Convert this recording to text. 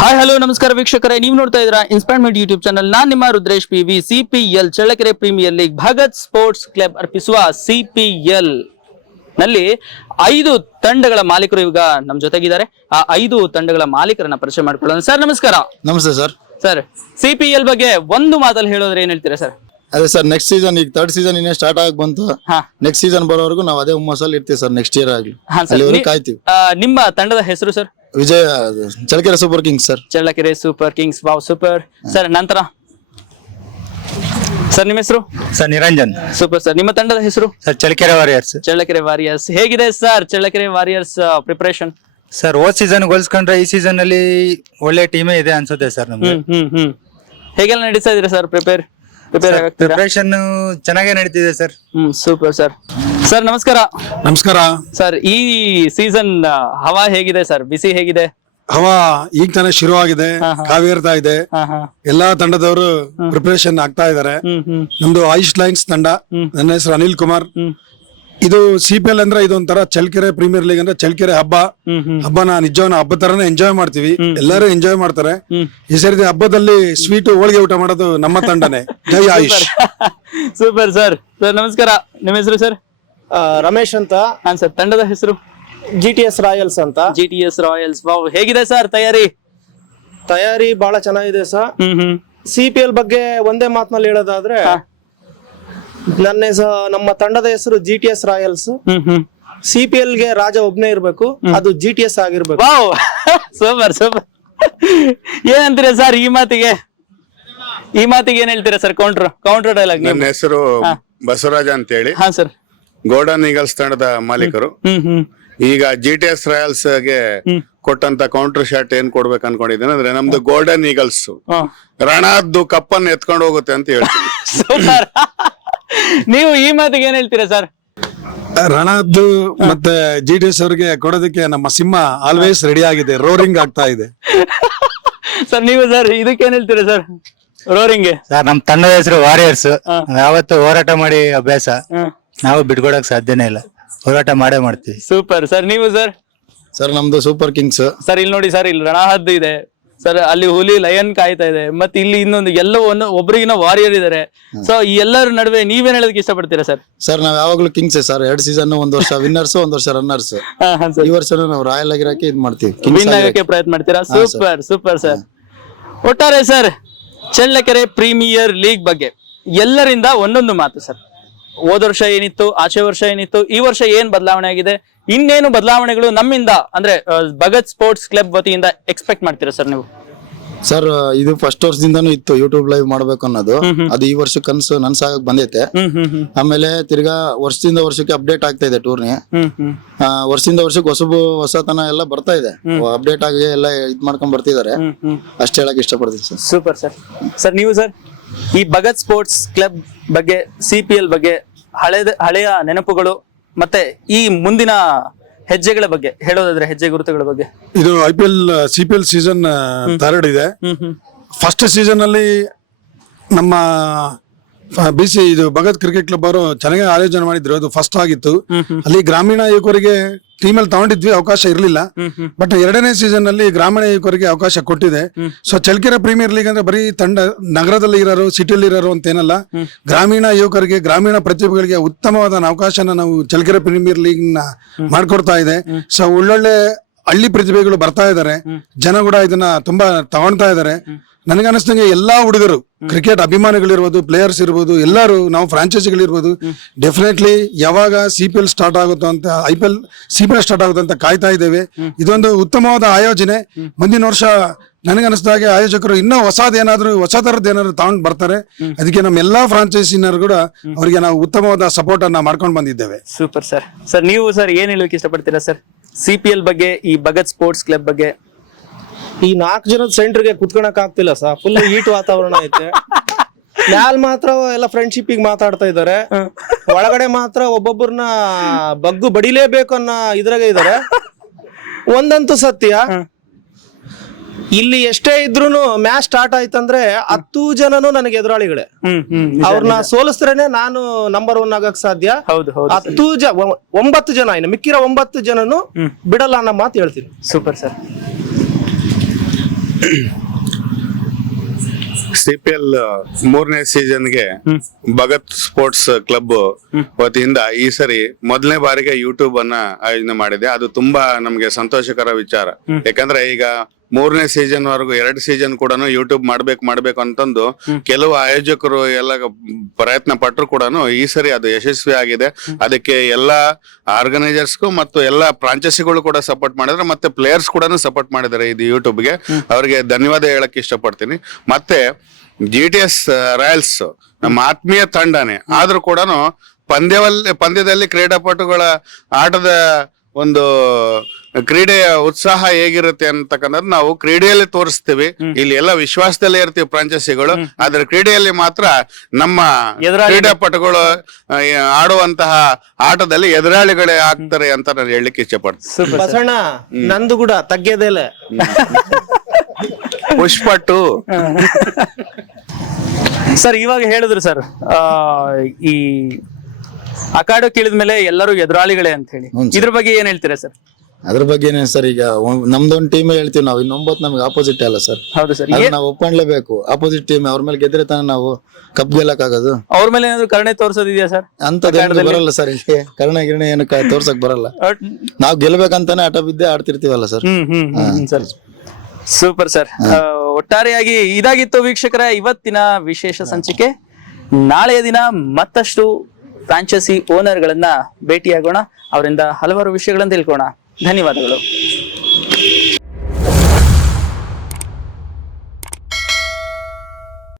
Hi hello ನಮಸ್ಕಾರ ವೀಕ್ಷಕರೇ. ನೀವು ನೋಡ್ತಾ ಇದ್ರ ಇನ್ಸ್ಪೈರ್ಮೆಂಟ್ ಯೂಟ್ಯೂಬ್ ಚಾನಲ್ ನಾನ್ ನಿಮ್ಮ Rudresh P V CPL Challakere premier league Bhagat sports club ಅರ್ಪಿಸುವ ಸಿಪಿಎಲ್ನಲ್ಲಿ ಐದು ತಂಡಗಳ ಮಾಲೀಕರು ಈಗ ನಮ್ ಜೊತೆಗಿದ್ದಾರೆ. ಆ ಐದು ತಂಡಗಳ ಮಾಲೀಕರನ್ನ ಪರಿಚಯ ಮಾಡ್ಕೊಳ್ಳೋಣ. ಸರ್ ನಮಸ್ಕಾರ. ನಮಸ್ತೆ ಸರ್. ಸರ್ ಸಿಪಿಎಲ್ ಬಗ್ಗೆ ಒಂದು ಮಾತಲ್ಲಿ ಹೇಳೋದ್ರೆ ಏನ್ ಹೇಳ್ತೀರಾ ಸರ್? ಅದೇ ಸರ್ ನೆಕ್ಸ್ಟ್ ಸೀಸನ್ ಈಗ ತರ್ಡ್ ಸೀಸನ್ ಇನ್ನೇ ಸ್ಟಾರ್ಟ್ ಆಗಿ ಬಂತು. ಹಾ. ನೆಕ್ಸ್ಟ್ ಸೀಸನ್ ಬರೋವರೆಗೂ ನಾವು ಅದೇ ಹುಮ್ಮಸ್ಸಲ್ಲಿ ಇರ್ತೀವಿ ಸರ್ ನೆಕ್ಸ್ಟ್ ಇಯರ್ ಆಗಲಿ. ಹಾ ಸರ್. ಅಲ್ಲಿವರೆಗೂ ಕಾಯ್ತೀವಿ. ನಿಮ್ಮ ತಂಡದ ಹೆಸರು sir? Vijaya Challakere super kings sir Challakere super kings wow super sir ನಂತರ? ಸರ್ ನಿಮ್ಮ ಹೆಸರು? ಸರ್ ನಿರಂಜನ್. ಸೂಪರ್ ಸರ್ ನಿಮ್ಮ ತಂಡದ ಹೆಸರು? Sir Challakere warriors Challakere warriors ಹೇಗಿದೆ sir Challakere warriors preparation sir ಹೋದ್ ಸೀಸನ್ ಹೋಲಿಸ್ಕೊಂಡ್ರೆ ಈ ಸೀಸನ್ ಅಲ್ಲಿ ಒಳ್ಳೆ ಟೀಮೇ ಇದೆ ಅನ್ಸುತ್ತೆ ಸರ್ ನಮ್ಗೆ. ಹ್ಮ್ ಹ್ಮ್ ಹ್ಮ್. ಹೇಗೆಲ್ಲ ನಡೀತಾ ಇದೀರಾ ಸರ್ ಪ್ರಿಪೇರ್ ಪ್ರಿಪೇರ್ ಪ್ರಿಪರೇಷನ್ ಚೆನ್ನಾಗೇ ನಡೀತಿದೆ sir hmm super sir sir ನಮಸ್ಕಾರ. ನಮಸ್ಕಾರ. ಸರ್ ಈ ಸೀಸನ್ ಹವಾ ಹೇಗಿದೆ ಸರ್? ಬಿಸಿ ಹೇಗಿದೆ? ಹವಾ ಈಗ ತಾನೇ ಶುರುವಾಗಿದೆ ಕಾವೇರ್ತಾ ಇದೆ. ಎಲ್ಲಾ ತಂಡದವರು ಪ್ರಿಪರೇಷನ್ ಆಗ್ತಾ ಇದಾರೆ. ನಮ್ದು ಆಯುಷ್ ಲೈನ್ಸ್ ತಂಡ. ನನ್ನ ಹೆಸರು ಅನಿಲ್ ಕುಮಾರ್. ಇದು ಸಿ ಪಿ ಎಲ್ ಅಂದ್ರೆ ಇದೊಂಥರ ಚಳ್ಳಕೆರೆ ಪ್ರೀಮಿಯರ್ ಲೀಗ್ ಅಂದ್ರೆ ಚಳ್ಕೆರೆ ಹಬ್ಬ. ಹಬ್ಬನ ನಿಜವನ್ನ ಹಬ್ಬ ತರನೇ ಎಂಜಾಯ್ ಮಾಡ್ತೀವಿ. ಎಲ್ಲರೂ ಎಂಜಾಯ್ ಮಾಡ್ತಾರೆ. ಈ ಸರಿ ಹಬ್ಬದಲ್ಲಿ ಸ್ವೀಟ್ ಹೋಳಿಗೆ ಊಟ ಮಾಡೋದು ನಮ್ಮ ತಂಡನೇ. ಜೈ ಆಯುಷ್. Super sir. ಸರ್ ನಮಸ್ಕಾರ. ನಿಮ್ಮ ಹೆಸರು ಸರ್? ರಮೇಶ್ ಅಂತ. ಹಾಂ ಸರ್ ತಂಡದ ಹೆಸರು? ಜಿ ಟಿ ಎಸ್ ರಾಯಲ್ಸ್ ಅಂತ. G T S royals wow ಹೇಗಿದೆ ಸರ್ ತಯಾರಿ? ತಯಾರಿ ಬಹಳ ಚೆನ್ನಾಗಿದೆ ಸರ್. ಹ್ಮ್ ಹ್ಮ್. ಸಿ ಪಿ ಎಲ್ ಬಗ್ಗೆ ಒಂದೇ ಮಾತಿನಲ್ಲಿ ಹೇಳೋದಾದ್ರೆ ನನ್ನ ಹೆಸರು ನಮ್ಮ ತಂಡದ ಹೆಸರು ಜಿ ಟಿ ಎಸ್ ರಾಯಲ್ಸ್ ಹ್ಮ್ ಹ್ಮ್. ಸಿ ಪಿ ಎಲ್ಗೆ ರಾಜ ಒಬ್ನೇ ಇರ್ಬೇಕು ಅದು ಜಿ ಟಿ ಎಸ್ ಆಗಿರ್ಬೇಕು. ವಾವ್ ಸೂಪರ್ ಸೂಪರ್ ಏನಂತೀರಾ ಸರ್ ಈ ಮಾತಿಗೆ? ಈ ಮಾತಿಗೆ ಏನ್ ಹೇಳ್ತೀರಾ ಸರ್ ಕೌಂಟರ್ ಕೌಂಟರ್ ಡೈಲಾಗ್ ನನ್ನ ಹೆಸರು ಬಸವರಾಜ ಅಂತೇಳಿ. ಹಾ ಸರ್. ಗೋಲ್ಡನ್ ಈಗಲ್ಸ್ ತಂಡದ ಮಾಲೀಕರು. ಈಗ ಜಿ ಟಿ ಎಸ್ ರಾಯಲ್ಸ್ಗೆ ಕೊಟ್ಟಂತ ಕೌಂಟರ್ ಶಾಟ್ ಏನ್ ಕೊಡ್ಬೇಕು ಅನ್ಕೊಂಡಿದ್ದೇನೆ ಅಂದ್ರೆ ನಮ್ದು ಗೋಲ್ಡನ್ ಈಗಲ್ಸ್ ರಣದ್ದು ಕಪ್ಪನ್ನು ಎತ್ಕೊಂಡು ಹೋಗುತ್ತೆ ಅಂತ ಹೇಳ್ತೀನಿ. ನೀವು ಈ ಮಾತಿಗೆ ಏನ್ ಹೇಳ್ತೀರಾ ಸರ್? ರಣದ್ದು ಮತ್ತೆ ಜಿ ಟಿ ಎಸ್ ಅವರಿಗೆ ಕೊಡೋದಕ್ಕೆ ನಮ್ಮ ಸಿಂಹ ಆಲ್ವೇಸ್ ರೆಡಿ ಆಗಿದೆ. ರೋರಿಂಗ್ ಆಗ್ತಾ ಇದೆ. ಸರ್ ನೀವು ಸರ್ ಇದಕ್ಕೆ ಏನ್ ಹೇಳ್ತೀರಾ ಸರ್? ರೋರಿಂಗ್ ಸರ್ ನಮ್ ತಂಡದ ಹೆಸರು ವಾರಿಯರ್ಸ್ ಯಾವತ್ತು ಹೋರಾಟ ಮಾಡಿ ಅಭ್ಯಾಸ. ನಾವು ಬಿಟ್ಕೊಡಕ್ ಸಾಧ್ಯನೇ ಇಲ್ಲ. ಹೋರಾಟ ಮಾಡೇ ಮಾಡ್ತೀವಿ. ಸೂಪರ್ ಸರ್ ನೀವು ಸರ್ ಸರ್ ನಮ್ದು ಸೂಪರ್ ಕಿಂಗ್ಸ್ ಸರ್ ಇಲ್ಲಿ ನೋಡಿ ಸರ್ ಇಲ್ಲಿ ರಣಹದ್ದು ಇದೆ. ಸರ್ ಅಲ್ಲಿ ಹುಲಿ ಲಯನ್ ಕಾಯ್ತಾ ಇದೆ. ಮತ್ತೆ ಇಲ್ಲಿ ಇನ್ನೊಂದು ಎಲ್ಲ ಒಂದು ಒಬ್ರಿಗಿನ ವಾರಿಯರ್ ಇದಾರೆ. ಸೊ ಈ ಎಲ್ಲರ ನಡುವೆ ನೀವೇನ್ ಹೇಳೋದಕ್ಕೆ ಇಷ್ಟಪಡ್ತೀರಾ ಸರ್ ಸರ್ ನಾವ್ ಯಾವಾಗ್ಲೂ ಕಿಂಗ್ಸ್ ಸರ್ ಎರಡ್ ಸೀಸನ್ ಒಂದ್ ವರ್ಷ ವಿನ್ನರ್ಸ್ ಒಂದ್ ವರ್ಷ ರನ್ನರ್ಸ್ ಈ ವರ್ಷ ನಾವು ರಾಯಲ್ ಆಗಿರಕ್ಕೆ ಇದ್ ಮಾಡ್ತೀವಿ. ವಿನ್ ಆಗಕ್ಕೆ ಪ್ರಯತ್ನ ಮಾಡ್ತೀರಾ? ಸೂಪರ್ ಸೂಪರ್ ಸರ್ ಒಟ್ಟಾರೆ ಸರ್ ಚಳ್ಳಕೆರೆ ಪ್ರೀಮಿಯರ್ ಲೀಗ್ ಬಗ್ಗೆ ಎಲ್ಲರಿಂದ ಒಂದೊಂದು ಮಾತು ಸರ್ ಹೋದ ವರ್ಷ ಏನಿತ್ತು ಆಚೆ ವರ್ಷ ಏನಿತ್ತು ಈ ವರ್ಷ ಏನ್ ಬದಲಾವಣೆ ಆಗಿದೆ ಇನ್ನೇನು ಬದಲಾವಣೆಗಳು ನಮ್ಮಿಂದ ಅಂದ್ರೆ ಭಗತ್ ಸ್ಪೋರ್ಟ್ಸ್ ಕ್ಲಬ್ ವತಿಯಿಂದ ಎಕ್ಸ್ಪೆಕ್ಟ್ ಮಾಡ್ತೀರಾ ಸರ್ ನೀವು? ಸರ್ ಇದು ಫಸ್ಟ್ ವರ್ಷದಿಂದಾನು ಇತ್ತು ಯೂಟ್ಯೂಬ್ ಲೈವ್ ಮಾಡ್ಬೇಕು ಅನ್ನೋದು. ಅದು ಈ ವರ್ಷ ಕನ್ಸು ನನ್ಸಾಗಕ್ ಬಂದೈತೆ. ಆಮೇಲೆ ತಿರ್ಗಾ ವರ್ಷದಿಂದ ವರ್ಷಕ್ಕೆ ಅಪ್ಡೇಟ್ ಆಗ್ತಾ ಇದೆ ಟೂರ್ನಿ ವರ್ಷದಿಂದ ವರ್ಷಕ್ಕೆ ಹೊಸಬು ಹೊಸತನ ಎಲ್ಲ ಬರ್ತಾ ಇದೆ. ಅಪ್ಡೇಟ್ ಆಗಿ ಎಲ್ಲ ಇದ್ ಮಾಡ್ಕೊಂಡ್ ಬರ್ತಿದಾರೆ ಅಷ್ಟೇ ಹೇಳಕ್ ಇಷ್ಟಪಡ್ತೀನಿ ಸರ್ ಸೂಪರ್ ಸರ್ ಸರ್ ನೀವು ಸರ್ ಈ ಭಗತ್ ಸ್ಪೋರ್ಟ್ಸ್ ಕ್ಲಬ್ ಬಗ್ಗೆ ಸಿ ಪಿ ಎಲ್ ಬಗ್ಗೆ ಹಳೆದ ಹಳೆಯ ನೆನಪುಗಳು ಮತ್ತೆ ಈ ಮುಂದಿನ ಹೆಜ್ಜೆಗಳ ಬಗ್ಗೆ ಹೇಳೋದಾದ್ರೆ ಹೆಜ್ಜೆ ಗುರುತುಗಳ ಬಗ್ಗೆ. ಇದು I P L C P L season third ಇದೆ. ಫಸ್ಟ್ ಸೀಸನ್ ಅಲ್ಲಿ ನಮ್ಮ ಬಿ ಸಿ ಇದು ಭಗತ್ ಕ್ರಿಕೆಟ್ ಕ್ಲಬ್ ಅವರು ಚೆನ್ನಾಗಿ ಆಯೋಜನೆ ಮಾಡಿದ್ರು. ಅದು ಫಸ್ಟ್ ಆಗಿತ್ತು. ಅಲ್ಲಿ ಗ್ರಾಮೀಣ ಯುವಕರಿಗೆ ಟೀಮ್ ಅಲ್ಲಿ ತಗೊಂಡಿದ್ವಿ ಅವಕಾಶ ಇರಲಿಲ್ಲ. ಬಟ್ ಎರಡನೇ ಸೀಸನ್ ಅಲ್ಲಿ ಗ್ರಾಮೀಣ ಯುವಕರಿಗೆ ಅವಕಾಶ ಕೊಟ್ಟಿದೆ. ಸೊ ಚಳ್ಳಕೆರೆ ಪ್ರೀಮಿಯರ್ ಲೀಗ್ ಅಂದ್ರೆ ಬರೀ ತಂಡ ನಗರದಲ್ಲಿ ಇರೋರು ಸಿಟಿಯಲ್ಲಿ ಇರೋರು ಅಂತ ಏನಲ್ಲ. ಗ್ರಾಮೀಣ ಯುವಕರಿಗೆ ಗ್ರಾಮೀಣ ಪ್ರತಿಭೆಗಳಿಗೆ ಉತ್ತಮವಾದ ಅವಕಾಶನ ನಾವು ಚಳ್ಳಕೆರೆ ಪ್ರೀಮಿಯರ್ ಲೀಗ್ನ ಮಾಡ್ಕೊಡ್ತಾ ಇದೆ. ಸೊ ಒಳ್ಳೊಳ್ಳೆ ಹಳ್ಳಿ ಪ್ರತಿಭೆಗಳು ಬರ್ತಾ ಇದ್ದಾರೆ ಜನ ಕೂಡ ಇದನ್ನ ತುಂಬಾ ತಗೊಳ್ತಾ ಇದಾರೆ. ನನಗನ್ನಿಸ್ತಂಗೆ ಎಲ್ಲಾ ಹುಡುಗರು ಕ್ರಿಕೆಟ್ ಅಭಿಮಾನಿಗಳಿರ್ಬೋದು ಪ್ಲೇಯರ್ಸ್ ಇರ್ಬೋದು ಎಲ್ಲರೂ ನಾವು ಫ್ರಾಂಚೈಸಿಗಳಿರ್ಬೋದು ಡೆಫಿನೆಟ್ಲಿ ಯಾವಾಗ ಸಿ ಪಿ ಎಲ್ ಸ್ಟಾರ್ಟ್ ಆಗುತ್ತೋ ಅಂತ I P L C P L start ಆಗುತ್ತೆ ಅಂತ ಕಾಯ್ತಾ ಇದ್ದೇವೆ. ಇದೊಂದು ಉತ್ತಮವಾದ ಆಯೋಜನೆ. ಮುಂದಿನ ವರ್ಷ ನನಗನ್ನಿಸ್ದಾಗೆ ಆಯೋಜಕರು ಇನ್ನೂ ಹೊಸದೇನಾದ್ರೂ ಹೊಸ ತರದ ಏನಾದ್ರು ತಗೊಂಡ್ ಬರ್ತಾರೆ. ಅದಕ್ಕೆ ನಮ್ಮ ಎಲ್ಲಾ ಫ್ರಾಂಚೈಸಿನರು ಕೂಡ ಅವರಿಗೆ ನಾವು ಉತ್ತಮವಾದ ಸಪೋರ್ಟ್ ಅನ್ನ ಮಾಡ್ಕೊಂಡು ಬಂದಿದ್ದೇವೆ. ಸೂಪರ್ ಸರ್ ಸರ್ ನೀವು ಸರ್ ಏನ್ ಹೇಳೋಕೆ ಇಷ್ಟಪಡ್ತೀರಾ ಸರ್ ಸಿ ಪಿ ಎಲ್ ಬಗ್ಗೆ ಈ ಭಗತ್ ಸ್ಪೋರ್ಟ್ಸ್ ಕ್ಲಬ್ ಬಗ್ಗೆ. ಈ ನಾಲ್ಕು ಜನದ ಸೆಂಟ್ರಿಗೆ ಕುತ್ಕೊಳಕ್ ಆಗ್ತಿಲ್ಲ ಸರ್. ಫುಲ್ ಹೀಟ್ ವಾತಾವರಣ ಐತೆ. ಮ್ಯಾಲ್ ಮಾತ್ರ ಎಲ್ಲ ಫ್ರೆಂಡ್ಶಿಪ್ ಮಾತಾಡ್ತಾ ಇದಾರೆ. ಒಳಗಡೆ ಮಾತ್ರ ಒಬ್ಬೊಬ್ಬರನ್ನ ಬಗ್ಗು ಬಡಿಲೇಬೇಕು ಅನ್ನೋ ಇದ್ರಾಗ ಇದಾರೆ. ಒಂದಂತೂ ಸತ್ಯ. ಇಲ್ಲಿ ಎಷ್ಟೇ ಇದ್ರೂನು ಮ್ಯಾಚ್ ಸ್ಟಾರ್ಟ್ ಆಯ್ತಂದ್ರೆ ಹತ್ತು ಜನನು ನನಗೆ ಎದುರಾಳಿಗಳೇ. ಅವ್ರನ್ನ ಸೋಲಿಸ್ತ್ರೇನೆ ನಾನು ನಂಬರ್ ಒನ್ ಆಗಕ್ ಸಾಧ್ಯ. ಹತ್ತು ಜ ಒಂಬತ್ತು ಜನ ಇನ್ನು ಮಿಕ್ಕಿರೋ ಒಂಬತ್ತು ಜನನು ಬಿಡಲ್ಲ ಅನ್ನೋ ಮಾತು ಹೇಳ್ತೀನಿ. Super sir C P L ಮೂರನೇ ಸೀಸನ್ಗೆ ಭಗತ್ ಸ್ಪೋರ್ಟ್ಸ್ ಕ್ಲಬ್ ವತಿಯಿಂದ ಈ ಸರಿ ಮೊದಲನೇ ಬಾರಿಗೆ ಯೂಟ್ಯೂಬ್ ಅನ್ನ ಆಯೋಜನೆ ಮಾಡಿದೆ. ಅದು ತುಂಬಾ ನಮ್ಗೆ ಸಂತೋಷಕರ ವಿಚಾರ. ಯಾಕಂದ್ರೆ ಈಗ ಮೂರನೇ ಸೀಸನ್ ವರೆಗೂ ಎರಡು ಸೀಸನ್ ಕೂಡ ಯೂಟ್ಯೂಬ್ ಮಾಡ್ಬೇಕು ಮಾಡ್ಬೇಕು ಅಂತಂದು ಕೆಲವು ಆಯೋಜಕರು ಎಲ್ಲ ಪ್ರಯತ್ನ ಪಟ್ಟರು ಕೂಡ ಈ ಸರಿ ಅದು ಯಶಸ್ವಿ ಆಗಿದೆ. ಅದಕ್ಕೆ ಎಲ್ಲ ಆರ್ಗನೈಸರ್ಸ್ಗೂ ಮತ್ತು ಎಲ್ಲ ಫ್ರಾಂಚೈಸಿಗಳು ಕೂಡ ಸಪೋರ್ಟ್ ಮಾಡಿದ್ರೆ ಮತ್ತೆ ಪ್ಲೇಯರ್ಸ್ ಕೂಡ ಸಪೋರ್ಟ್ ಮಾಡಿದ್ದಾರೆ ಇದು ಯೂಟ್ಯೂಬ್ಗೆ ಅವರಿಗೆ ಧನ್ಯವಾದ ಹೇಳಕ್ ಇಷ್ಟಪಡ್ತೀನಿ. ಮತ್ತೆ ಜಿ ಟಿ ಎಸ್ ರಾಯಲ್ಸ್ ನಮ್ಮ ಆತ್ಮೀಯ ತಂಡನೇ. ಆದ್ರೂ ಕೂಡ ಪಂದ್ಯವಲ್ಲಿ ಪಂದ್ಯದಲ್ಲಿ ಕ್ರೀಡಾಪಟುಗಳ ಆಟದ ಒಂದು ಕ್ರೀಡೆಯ ಉತ್ಸಾಹ ಹೇಗಿರುತ್ತೆ ಅಂತಕ್ಕಂಥದ್ದು ನಾವು ಕ್ರೀಡೆಯಲ್ಲಿ ತೋರಿಸ್ತೀವಿ. ಇಲ್ಲಿ ಎಲ್ಲ ವಿಶ್ವಾಸದಲ್ಲೇ ಇರ್ತೀವಿ ಫ್ರಾಂಚೈಸಿಗಳು ಆದ್ರೆ ಕ್ರೀಡೆಯಲ್ಲಿ ಮಾತ್ರ ನಮ್ಮ ಕ್ರೀಡಾಪಟುಗಳು ಆಡುವಂತಹ ಆಟದಲ್ಲಿ ಎದುರಾಳಿಗಳೇ ಆಗ್ತಾರೆ ಅಂತ ನಾನು ಹೇಳಲಿಕ್ಕೆ ಇಷ್ಟಪಡ್ತೀನಿ ಪಡ್ತೀನಿ. ಬಸಣ್ಣ ನಂದು ಕೂಡ ತಗ್ಗೆದೆಲೆ ಪುಷ್ಪಟ್ಟು. ಸರ್ ಇವಾಗ ಹೇಳಿದ್ರು ಸರ್ ಈ ಅಕಾಡು ಕೇಳಿದ್ಮೇಲೆ ಎಲ್ಲರೂ ಎದುರಾಳಿಗಳೇ ಅಂತ ಹೇಳಿ. ಇದ್ರ ಬಗ್ಗೆ ಏನ್ ಹೇಳ್ತೀರಾ ಸರ್? ಅದ್ರ ಬಗ್ಗೆ ಏನೇನು ಸರ್ ಈಗ ಒಂದ್- ನಮ್ದೊಂದ್ ಟೀಮ್ ಹೇಳ್ತೀವಿ ನಾವು. ಇನ್ನೊಂಬತ್ತು ನಮ್ಗೆ ಆಪೋಸಿಟ್ ಅಲ್ಲ ಸರ್. ಹೌದು ಸರ್. ನಾವು ಒಪ್ಕೊಂಡ್ಲೇಬೇಕು. ಆಪೋಸಿಟ್ ಟೀಮ್ ಅವ್ರ ಮೇಲೆ ಗೆದ್ರೆ ತಾನೇ ನಾವು ಕಪ್ ಗೆಲ್ಲಕ್ಕಾಗೋದು. ಅವ್ರ ಮೇಲೆ ಏನಾದ್ರು ಕರುಣೆ ತೋರಿಸೋದಿದೆಯಾ ಸರ್? ಅಂತ ಬರಲ್ಲ ಸರ್ ಇಲ್ಲಿ. ಕರ್ಣ ಗಿರಣೆ ಏನು ಕ- ತೋರ್ಸಕ್ ಬರಲ್ಲ. ನಾವು ಗೆಲ್ಬೇಕಂತಾನೆ ಆಟ ಬಿದ್ದೆ ಆಡ್ತಿರ್ತೀವಲ್ಲ ಸರ್. ಹ್ಮ್ ಹ್ಮ್ ಹ್ಮ್ ಸರ್. ಸೂಪರ್ ಸರ್ ಒಟ್ಟಾರೆಯಾಗಿ ಇದಾಗಿತ್ತು ವೀಕ್ಷಕರ ಇವತ್ತಿನ ವಿಶೇಷ ಸಂಚಿಕೆ. ನಾಳೆಯ ದಿನ ಮತ್ತಷ್ಟು ಫ್ರಾಂಚೈಸಿ ಓನರ್ಗಳನ್ನ ಭೇಟಿಯಾಗೋಣ. ಅವರಿಂದ ಹಲವಾರು ವಿಷಯಗಳನ್ನು ತಿಳ್ಕೋಣ. ಧನ್ಯವಾದಗಳು